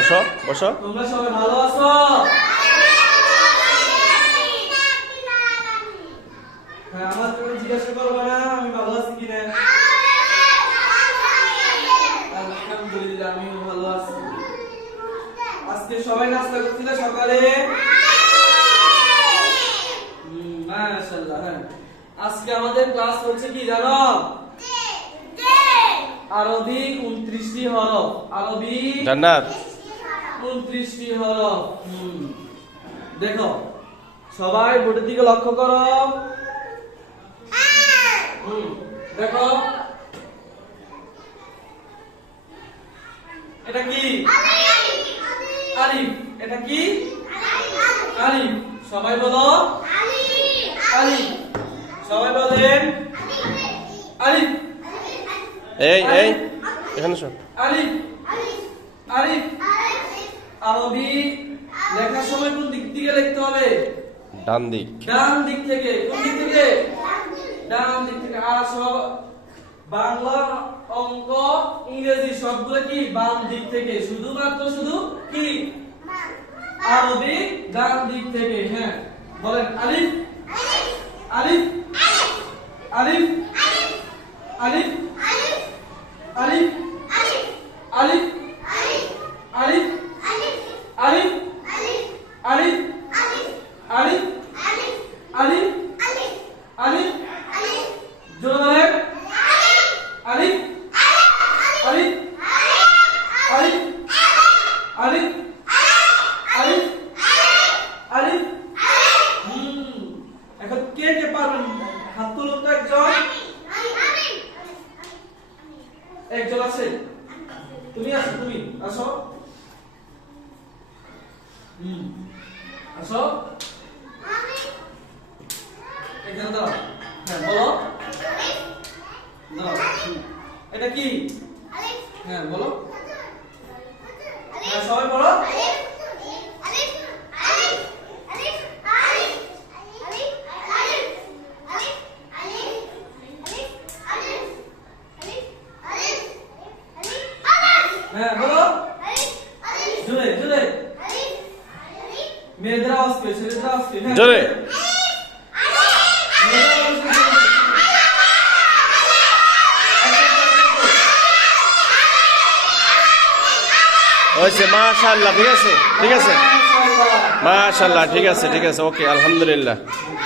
বসো বসো। তোমরা সবাই ভালো আছো? হ্যাঁ, আমার তুমি জিজ্ঞাসা করবে না আমি ভালো আছি কিনা? আলহামদুলিল্লাহ আমিও ভালো আছি। আজকে সবাই নাস্তা করছিলে সকালে? মাশাআল্লাহ। হ্যাঁ, আজকে আমাদের ক্লাস হচ্ছে কি জানো? আরবি 29টি হরফ। আরবি জান্নাত 29টি হরফ। দেখো সবাই বোর্ডের দিকে লক্ষ্য করো। দেখো এটা কি? আলিফ। এটা কি? আলিফ। সবাই বলো আলিফ। সবাই বলেন আলিফ। এই এই এখানে শোন। আলিফ আলিফ। আরবি লেখার সময় কোন দিক থেকে লিখতে হবে? ডান দিক। ডান দিক থেকে। কোন দিক থেকে? ডান দিক থেকে। আর সব বাংলা, অঙ্ক, ইংরেজি সবগুলো কি বাম দিক থেকে। শুধুমাত্র শুধু কি আরবি ডান দিক থেকে। হ্যাঁ বলেন আলিফ আলিফ আলিফ আলিফ আলিফ আলিফ আলিফ আলিফ আলিফ আলিফ আলিফ আলিফ জোরে বলেন আলিফ আলিফ আলিফ আলিফ আলিফ আলিফ। এখন কে কে পারবেন হাত তুলুন তো একজন। একজন আছে? তুমি আসো, তুমি আসো। আসো এখানে দাঁড়াও। হ্যাঁ বলো দাঁড়াও। এটা কি? হ্যাঁ বলো। হ্যাঁ সবাই বলো। হ্যাঁ বলো জোরে জোরে। মেয়েদের আওয়াজ কে? ছেলেদের আওয়াজ কে? জোরে। হয়েছে, মাশাআল্লাহ। ঠিক আছে ঠিক আছে, মাশাআল্লাহ। ঠিক আছে ঠিক আছে, ওকে, আলহামদুলিল্লাহ।